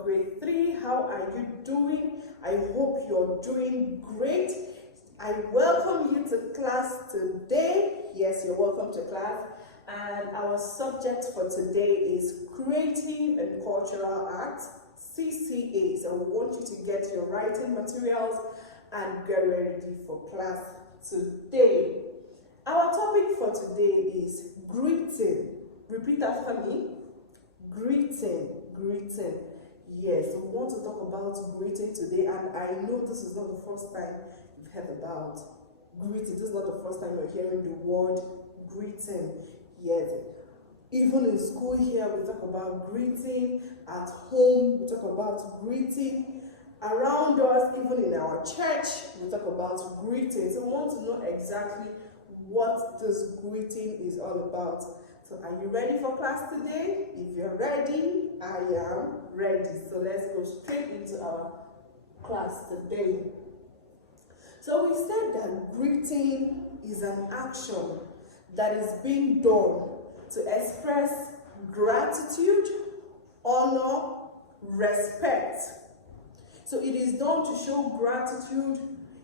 of grade 3. How are you doing? I hope you're doing great. I welcome you to class today. Yes, you're welcome to class. And our subject for today is Creative and Cultural Arts, CCA. So we want you to get your writing materials and get ready for class today. Our topic for today is greeting. Repeat after me. Greeting. Yes, we want to talk about greeting today, and I know this is not the first time you've heard about greeting. This is not the first time you're hearing the word greeting. Yes, even in school here we talk about greeting, at home we talk about greeting, around us, even in our church we talk about greeting. So we want to know exactly what this greeting is all about. So are you ready for class today? If you're ready, I am ready. So let's go straight into our class today. So we said that greeting is an action that is being done to express gratitude, honor, respect. So it is done to show gratitude,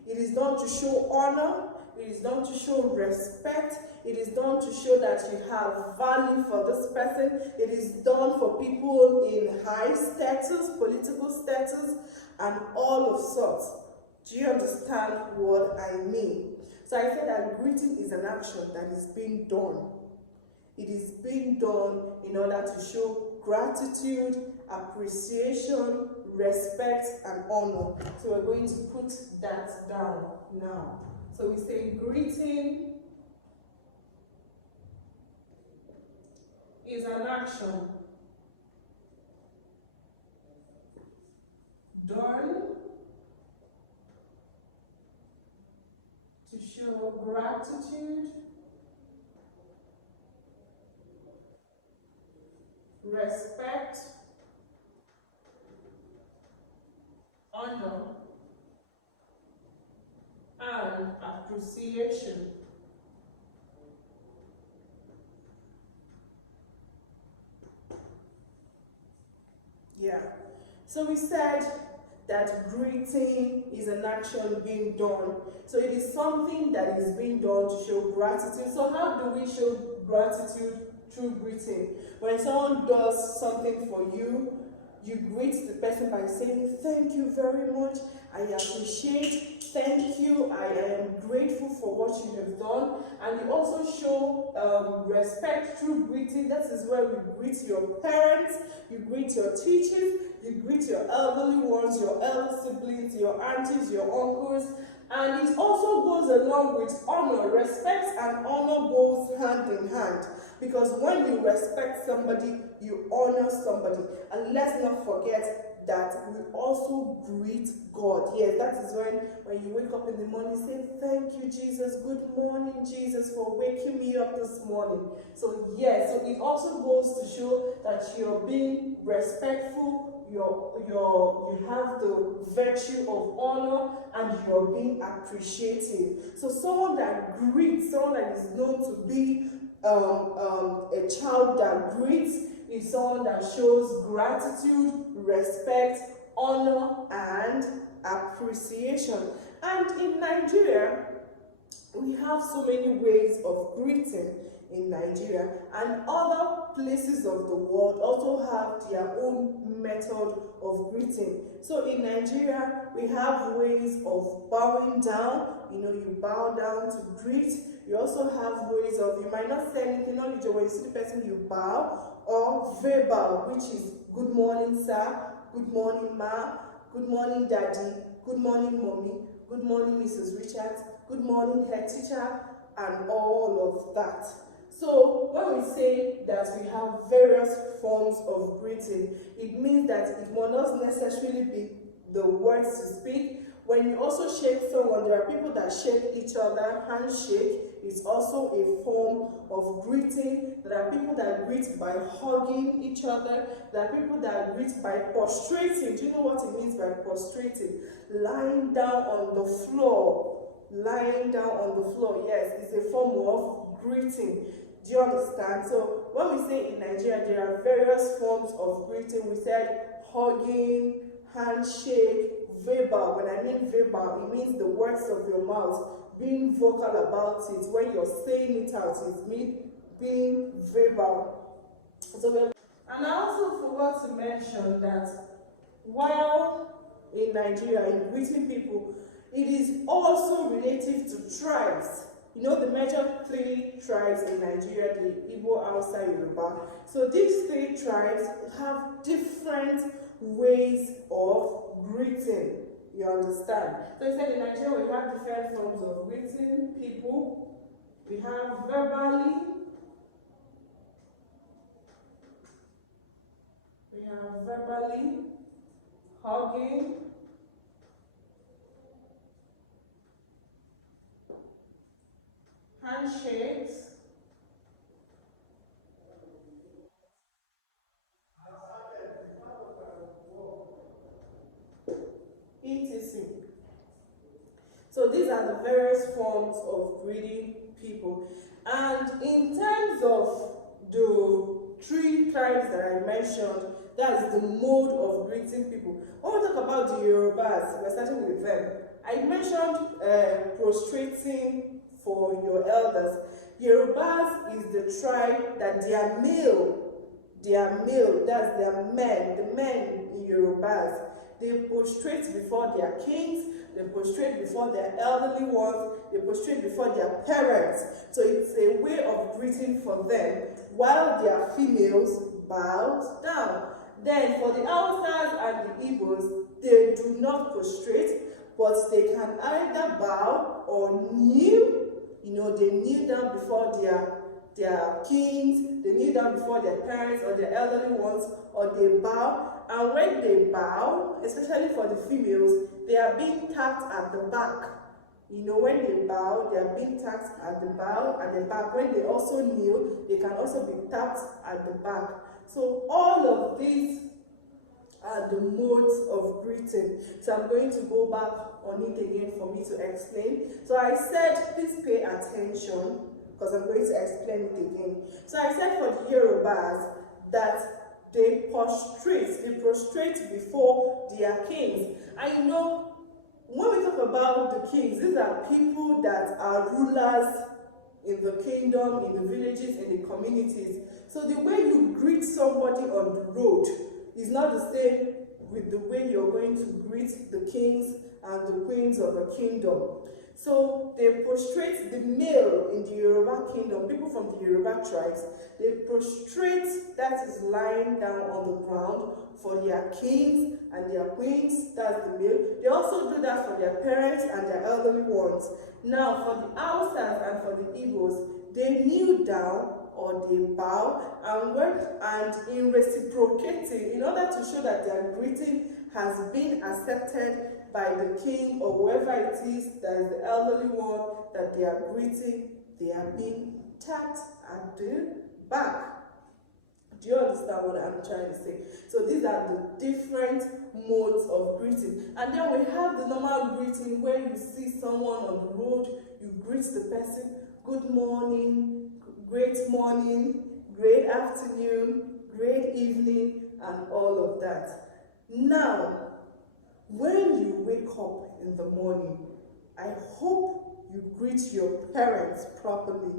it is done to show honor, it is done to show respect, it is done to show that you have value for this person, it is done for people in high status, political status, and all of sorts. Do you understand what I mean? So I said that greeting is an action that is being done. It is being done in order to show gratitude, appreciation, respect, and honor. So we're going to put that down now. So we say greeting is an action done to show gratitude, respect, honor, and appreciation. Yeah. So we said that greeting is an action being done. So it is something that is being done to show gratitude. So how do we show gratitude through greeting? When someone does something for you, you greet the person by saying, "Thank you very much, I appreciate, thank you, I am grateful for what you have done." And you also show respect through greeting. That is where we greet your parents, you greet your teachers, you greet your elderly ones, your elder siblings, your aunties, your uncles. And it also goes along with honor. Respect and honor goes hand in hand. Because when you respect somebody, you honor somebody. And let's not forget that we also greet God. Yes, that is when you wake up in the morning, say, "Thank you, Jesus. Good morning, Jesus, for waking me up this morning." So yes, so it also goes to show that you're being respectful, you have the virtue of honor, and you're being appreciative. So someone that greets, someone that is known to be a child that greets, is someone that shows gratitude, respect, honor, and appreciation. And in Nigeria, we have so many ways of greeting in Nigeria, and other places of the world also have their own method of greeting. So in Nigeria, we have ways of bowing down. You bow down to greet. You also have ways of, you might not say anything, when you see the person, you bow, or verbal, which is "Good morning, sir," "Good morning, ma," "Good morning, daddy," "Good morning, mommy," "Good morning, Mrs. Richards," "Good morning, head teacher," and all of that. So when we say that we have various forms of greeting, it means that it will not necessarily be the words to speak. When you also shake someone, there are people that shake each other. Handshake is also a form of greeting. There are people that greet by hugging each other. There are people that greet by prostrating. Do you know what it means by prostrating? Lying down on the floor. Lying down on the floor, yes, it's a form of greeting. Do you understand? So when we say in Nigeria, there are various forms of greeting. We said hugging, handshake, verbal. When I mean verbal, it means the words of your mouth, being vocal about it. When you're saying it out, it means being verbal. And I also forgot to mention that while in Nigeria, in greeting people, it is also relative to tribes. You know the major 3 tribes in Nigeria, the Igbo, Hausa, Yoruba. So these 3 tribes have different ways of greeting. You understand? So he said in Nigeria we have different forms of greeting people. We have verbally, hugging, handshakes, etc. So these are the various forms of greeting people. And in terms of the 3 tribes that I mentioned, that's the mode of greeting people. When we talk about the Yorubas, we're starting with them. I mentioned prostrating for your elders. Yorubas is the tribe that their male, that's their men, the men in Yorubas, they prostrate before their kings, they prostrate before their elderly ones, they prostrate before their parents. So it's a way of greeting for them, while their females bow down. Then for the Hausas and the Igbos, they do not prostrate, but they can either bow or kneel. You know, they kneel down before their kings, they kneel down before their parents or their elderly ones, or they bow. And when they bow, especially for the females, they are being tapped at the back. You know, when they bow, they are being tapped at the back. When they also kneel, they can also be tapped at the back. So all of these are the modes of greeting. So I'm going to go back on it again for me to explain. So I said, please pay attention, because I'm going to explain it again. So I said for the Yorubas that they prostrate before their kings. And you know, when we talk about the kings, these are people that are rulers in the kingdom, in the villages, in the communities. So the way you greet somebody on the road is not the same with the way you're going to greet the kings and the queens of a kingdom. So they prostrate the male in the Yoruba kingdom, people from the Yoruba tribes, they prostrate, that is lying down on the ground, for their kings and their queens, that's the male. They also do that for their parents and their elderly ones. Now for the Hausas and for the Igbos, they kneel down or they bow, and in reciprocating, in order to show that their greeting has been accepted by the king or whoever it is that is the elderly one that they are greeting, they are being tapped at the back. Do you understand what I'm trying to say? So these are the different modes of greeting. And then we have the normal greeting where you see someone on the road, you greet the person, good morning, great morning, great afternoon, great evening, and all of that. Now, when you wake up in the morning, I hope you greet your parents properly.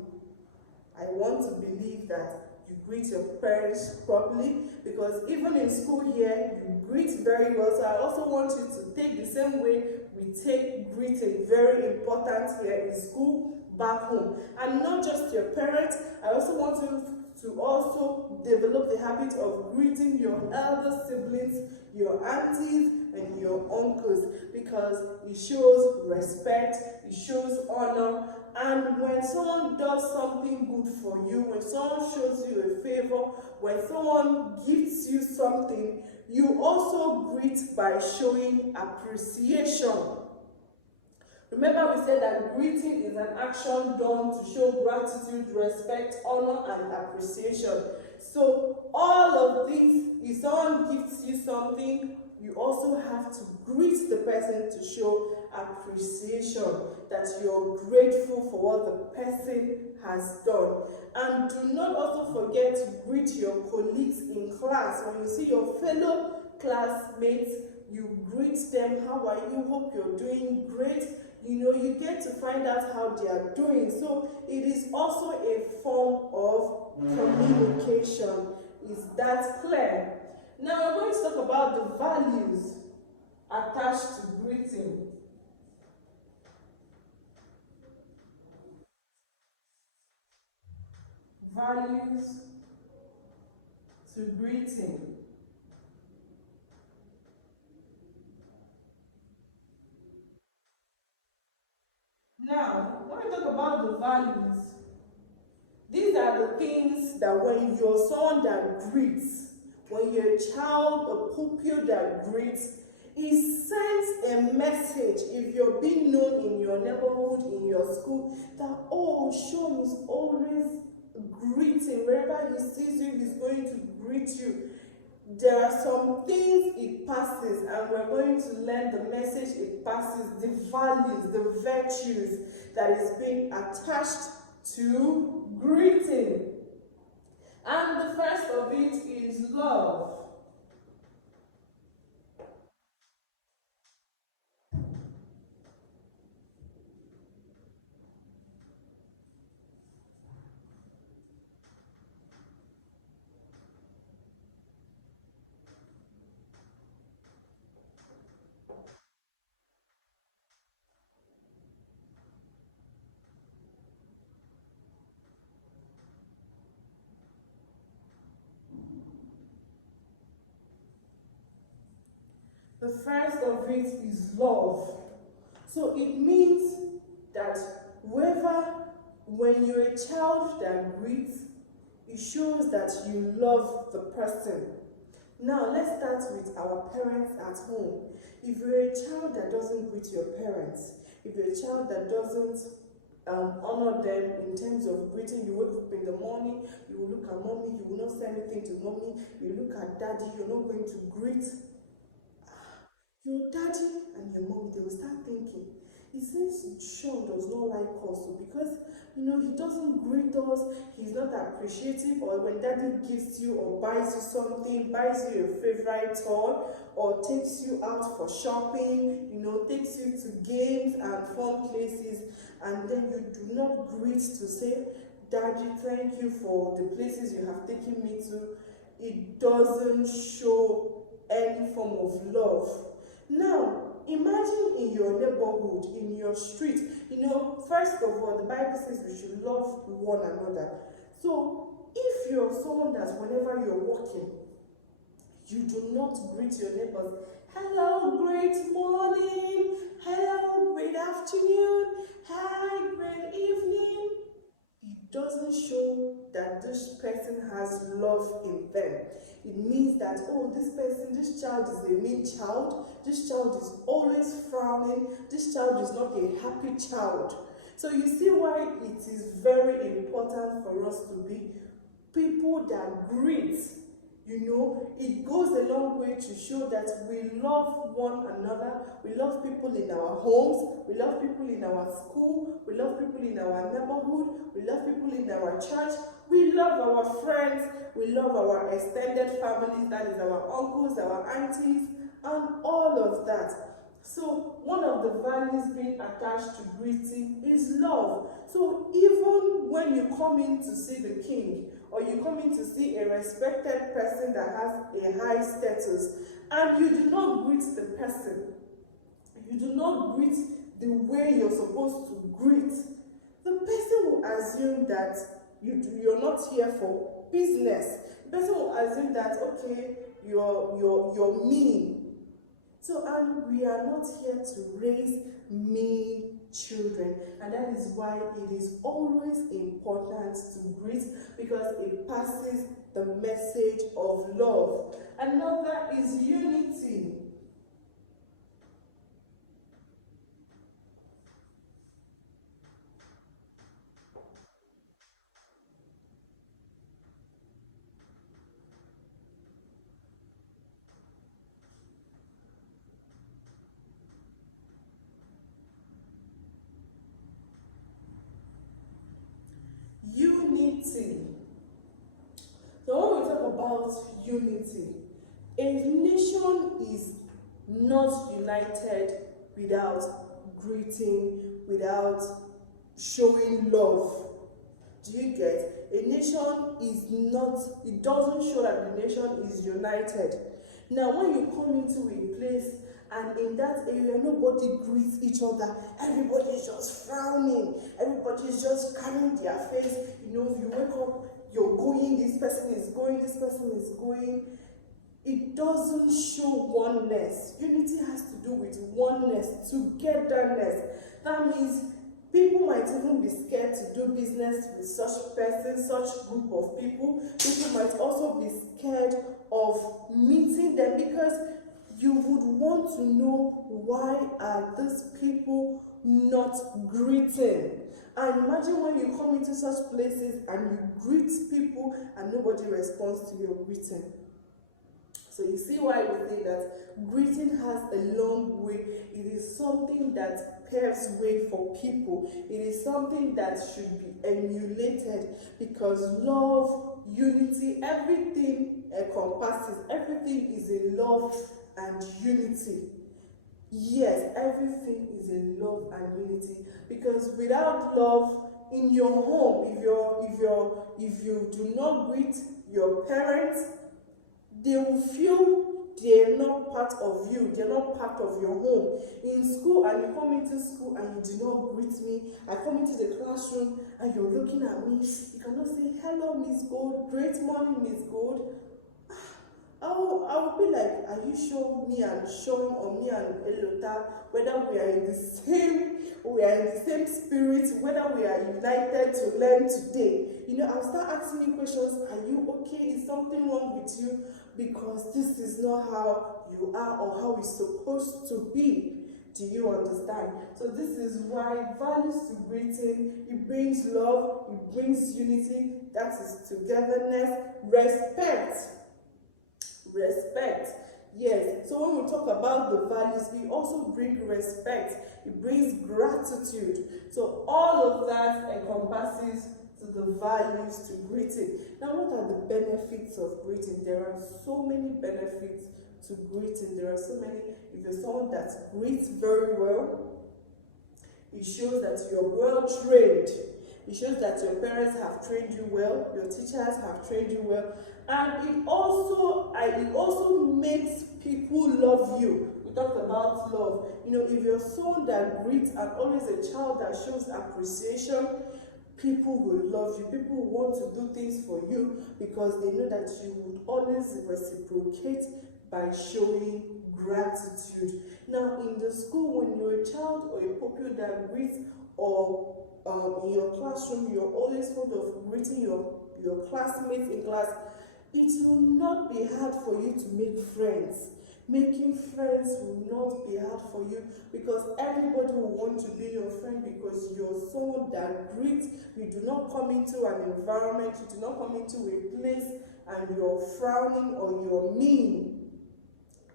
I want to believe that you greet your parents properly, because even in school here, you greet very well. So I also want you to take the same way we take greeting, very important here in school, back home. And not just your parents, I also want you to also develop the habit of greeting your elder siblings, your aunties, and your uncles, because it shows respect, it shows honor. And when someone does something good for you, when someone shows you a favor, when someone gives you something, you also greet by showing appreciation. Remember, we said that greeting is an action done to show gratitude, respect, honor, and appreciation. So all of these, if someone gives you something, you also have to greet the person to show appreciation, that you're grateful for what the person has done. And do not also forget to greet your colleagues in class. When you see your fellow classmates, you greet them. How are you? Hope you're doing great. You get to find out how they are doing. So it is also a form of communication. Is that clear? Now we're going to talk about the values attached to greeting. Values to greeting. Now, when we talk about the values, these are the things that when you're someone that greets, when you're a child, a pupil that greets, it sends a message, if you're being known in your neighborhood, in your school, that, oh, Sean is always greeting. Wherever he sees you, he's going to greet you. There are some things it passes, and we're going to learn the message it passes, the values, the virtues that is being attached to greeting. And the first of it is love. The first of it is love. So it means that when you're a child that greets, it shows that you love the person. Now let's start with our parents at home. If you're a child that doesn't greet your parents, if you're a child that doesn't honor them in terms of greeting, you wake up in the morning, you will look at mommy, you will not say anything to mommy, you look at daddy, you're not going to greet your daddy and your mom. They will start thinking, it seems Sean does not like us, so because he doesn't greet us, he's not appreciative. Or when daddy gives you or buys you something, buys you a favorite toy, or takes you out for shopping, takes you to games and fun places, and then you do not greet to say, daddy, thank you for the places you have taken me to, it doesn't show any form of love. Now, imagine in your neighborhood, in your street, first of all, the Bible says we should love one another. So, if you're someone that whenever you're walking, you do not greet your neighbors, hello, great morning, hello, great afternoon, hi, great evening, it doesn't show that this person has love in them. It means that, oh, this child is a mean child, this child is always frowning, this child is not a happy child. So you see why it is very important for us to be people that greet. It goes a long way to show that we love one another. We love people in our homes, we love people in our school, we love people in our neighborhood, we love people in our church, we love our friends, we love our extended families, that is our uncles, our aunties, and all of that. So one of the values being attached to greeting is love. So even when you come in to see the king, or you come in to see a respected person that has a high status, and you do not greet the person, you do not greet the way you're supposed to greet, the person will assume that you're not here for business. The person will assume that, okay, you're mean. So, and we are not here to raise mean children, and that is why it is always important to greet, because it passes the message of love. Another is unity. about unity. A nation is not united without greeting, without showing love. Do you get? A nation is not, it doesn't show that the nation is united. Now, when you come into a place and in that area nobody greets each other, everybody is just frowning, everybody is just carrying their face. You know, you wake up, you're going, this person is going, this person is going. It doesn't show oneness. Unity has to do with oneness, togetherness. That means people might even be scared to do business with such person, such group of people. People might also be scared of meeting them because you would want to know, why are these people not greeting? And imagine when you come into such places and you greet people and nobody responds to your greeting. So you see why we say that greeting has a long way. It is something that paves way for people. It is something that should be emulated, because love, unity, everything encompasses. Everything is in love and unity. Yes, everything is in love and unity. Because without love in your home, if you do not greet your parents, they will feel they're not part of you, they're not part of your home. In school, and you come into school and you do not greet me, I come into the classroom and you're looking at me, you cannot say, hello, Miss Gold, great morning, Miss Gold. I will be like, are you sure me and Sean or me and Elota, whether we are in the same spirit, whether we are united to learn today? You know, I'll start asking you questions. Are you okay? Is something wrong with you? Because this is not how you are or how it's supposed to be. Do you understand? So this is why values to greeting, it brings love, it brings unity, that is togetherness, respect. Respect. Yes. So when we talk about the values, we also bring respect. It brings gratitude. So all of that encompasses to the values to greeting. Now, what are the benefits of greeting? There are so many benefits to greeting. There are so many. If you're someone that greets very well, it shows that you're well trained. It shows that your parents have trained you well, your teachers have trained you well, and it also makes people love you. We talked about love. You know, if you're someone that greets and always a child that shows appreciation, people will love you. People will want to do things for you because they know that you would always reciprocate by showing gratitude. Now, in the school, when you're a child or a pupil that greets, or in your classroom, you're always fond of greeting your classmates in class, it will not be hard for you to make friends. Making friends will not be hard for you because everybody will want to be your friend because you're someone that greets. You do not come into an environment, you do not come into a place and you're frowning or you're mean.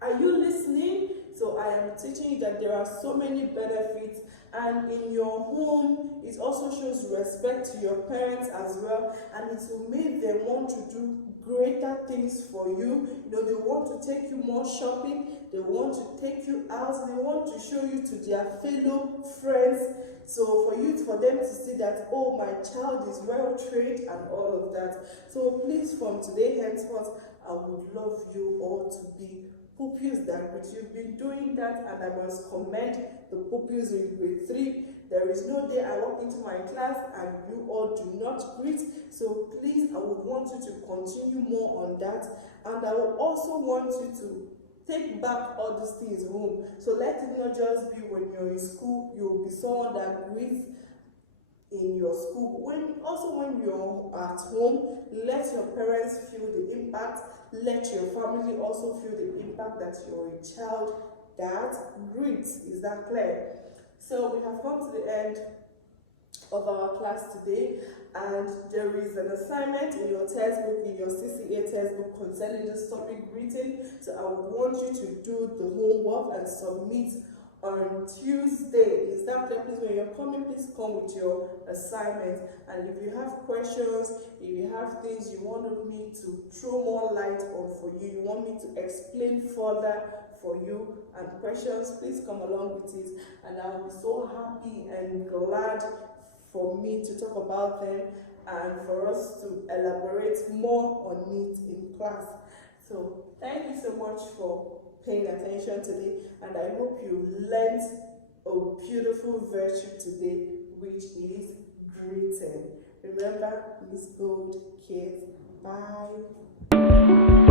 Are you listening? So I am teaching you that there are so many benefits, and in your home it also shows respect to your parents as well, and it will make them want to do greater things for you. You know, they want to take you more shopping, they want to take you out, they want to show you to their fellow friends. So for them to see that, oh, my child is well trained and all of that. So please, from today henceforth, I would love you all to be pupils that greet. You've been doing that, and I must commend the pupils in grade 3. There is no day I walk into my class and you all do not greet. So please, I would want you to continue more on that, and I would also want you to take back all these things home. So let it not just be when you're in school, you'll be someone that greets in your school. When you're at home, let your parents feel the impact. Let your family also feel the impact that you're a child that greets. Is that clear? So we have come to the end of our class today, and there is an assignment in your textbook, in your CCA textbook, concerning this topic, greeting. So I would want you to do the homework and submit on Tuesday. Is that clear? Please, when you're coming, please come with your assignment. And if you have questions, if you have things you want me to throw more light on for you, you want me to explain further for you, and questions, please come along with it. And I'll be so happy and glad for me to talk about them and for us to elaborate more on it in class. So thank you so much for paying attention today, and I hope you learned a beautiful virtue today, which is greeting. Remember, Miss Gold cares. Bye.